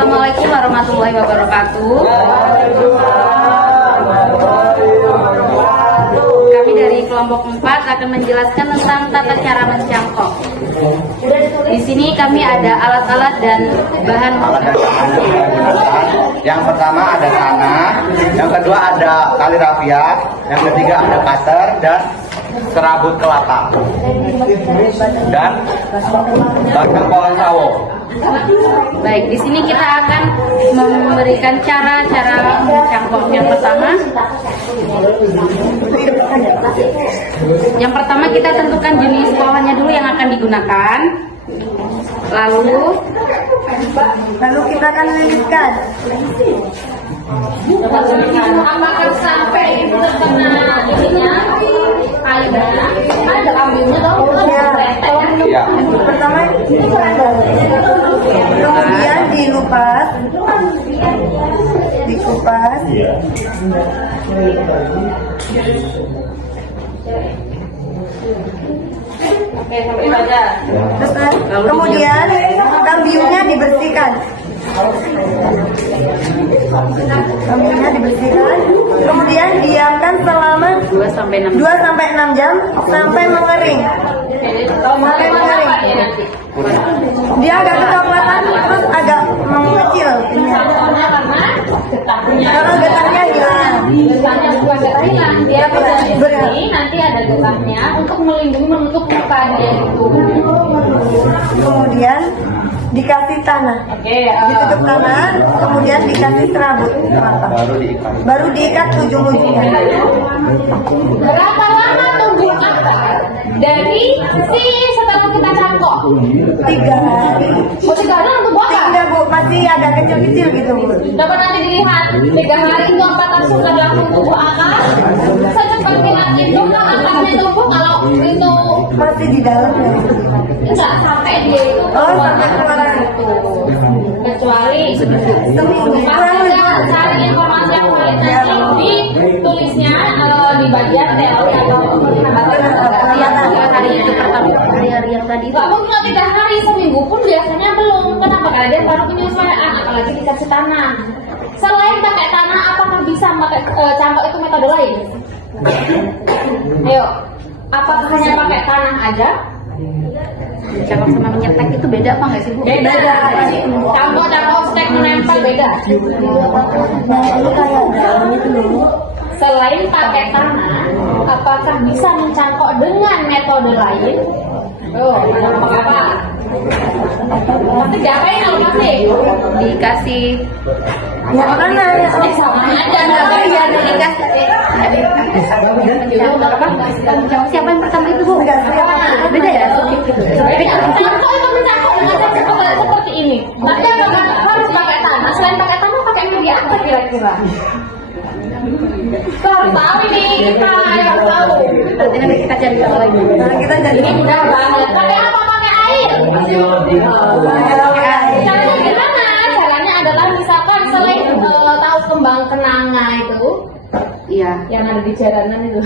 Assalamualaikum warahmatullahi wabarakatuh. Kami dari kelompok 4 akan menjelaskan tentang tata cara mencangkok. Di sini kami ada alat-alat dan bahan. Yang pertama ada tanah, yang kedua ada tali rafia, yang ketiga ada cutter dan serabut kelapa dan batang pohon sawo. Baik, di sini kita akan memberikan cara-cara mencangkok. Yang pertama kita tentukan jenis pohonnya dulu yang akan digunakan. Lalu kita akan lilitkan. apakah sampai itu terkena ininya ada kambingnya dong? Ya. Pertama kemudian dikupas. Oke, sampai baca. Terus kemudian kambiumnya dibersihkan. Kemudian diamkan selama 2 sampai 6 jam sampai mengering. Dia agak kecoklatan terus agak mengecil. Karena getahnya hilang. Getahnya bukan getah hilang, dia bersih, nanti ada getahnya untuk melindungi menutup muka dia itu. Kemudian dikasih tanah. Ditutup tanah, kemudian dikasih serabut kelapa. Baru diikat ujung-ujungnya. Berapa lama tunggu akar dari si setelah kita cangkok? 3 hari. Oh, 3 hari untuk bakar? Tidak Bu, masih ada kecil-kecil gitu Bu. Dapat nanti dilihat 3 hari itu apakah sudah langsung tumbuh akar? Secepat kilat itu akarnya tumbuh, kalau itu Masih di dalam ya. enggak sampai dia itu Sampai keluar itu. Kecuali seminggu. cari informasi yang valid nanti di tulisnya di bagian teori atau hari itu pertama hari yang tadi. Nggak mungkin 3 hari, seminggu pun biasanya belum. Kenapa? Karena dia baru penyesuaian, apalagi dikasih tanah. Selain pakai tanah, apakah bisa pakai cangkok itu metode lain? Ayo, apakah hanya pakai tanah aja? Cangkok sama menyetek itu beda apa nggak sih Bu? Beda. Cangkok stek menempel beda. Selain pakai tanah, apakah bisa mencangkok dengan metode lain? Oh, pakai apa? Tapi diapain kalau kasih? Dikasih. Ya mana? Sama aja. Siapa yang pertama itu Bu? Beda ya? Cangkok itu mencangkok dengan cara seperti ini. Nanti harus pakai tanah. Selain pakai tanah, pakai media apa kira-kira? Harus tahu ini, kita harus tahu. Berarti nanti kita cari tahu lagi. Kita jadi Ini mudah banget. Pakai apa? Pakai air. Caranya gimana? Caranya adalah misalkan selain tahu kembang kenanga itu, iya, yang ada di jalanan itu.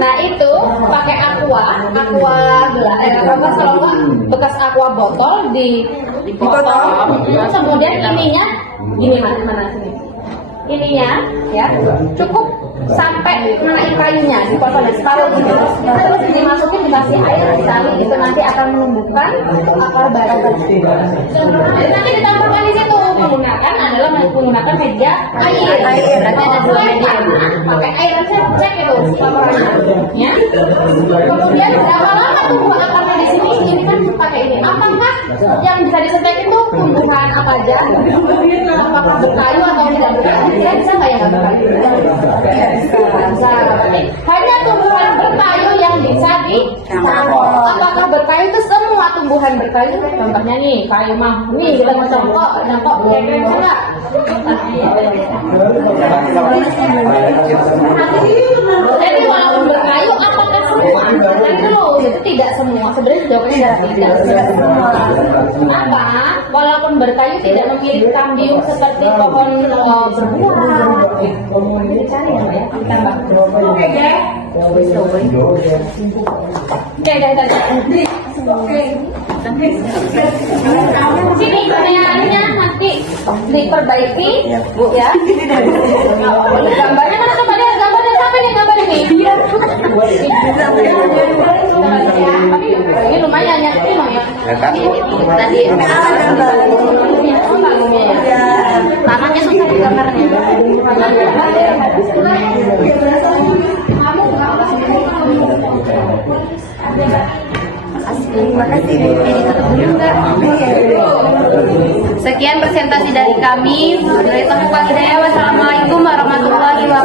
Nah itu pakai aqua gelas, kalau nggak bekas aqua botol dipotong, kemudian ininya gini mana sini. Ininya ya cukup sampai mengenai kayunya dipotong separuh gitu, terus dimasukin dikasih air sekali, itu nanti akan menumbuhkan akar baru. Jadi nanti ditambahkan di situ menggunakan media air. Berarti ada 2 media. Pakai air aja, cek itu laporannya. Ya. Kemudian berapa lama tumbuh akarnya di sini? Ini kan pakai ini. Apakah yang bisa disetek itu tumbuhan apa aja? Apakah berkayu atau tidak berkayu? Bisa nggak yang nggak berkayu? Bisa. Hanya tumbuhan berkayu yang bisa dicangkok. Apakah berkayu itu semua tumbuhan berkayu? Contohnya nih, kayu mah. Nih kita mau cangkok keren enggak? Jadi walaupun berkayu, apakah semua? Itu tidak semua. Sebenarnya jawabannya tidak semua. Kenapa? Walaupun berkayu tidak memiliki kambium seperti pohon berbuah. Cari ya, tambah. Oke, guys. Oke. Sini, pertanyaannya nanti diperbaiki, ya. Gambarnya mana coba lihat gambarnya siapa nih gambar ini? Ini lumayan ya, lumayan. Ya kan? Tadi tangannya susah gambarnya. Terima kasih. Sekian presentasi dari kami. Dari Taufiq wal Hidayah. Wassalamualaikum warahmatullahi wabarakatuh.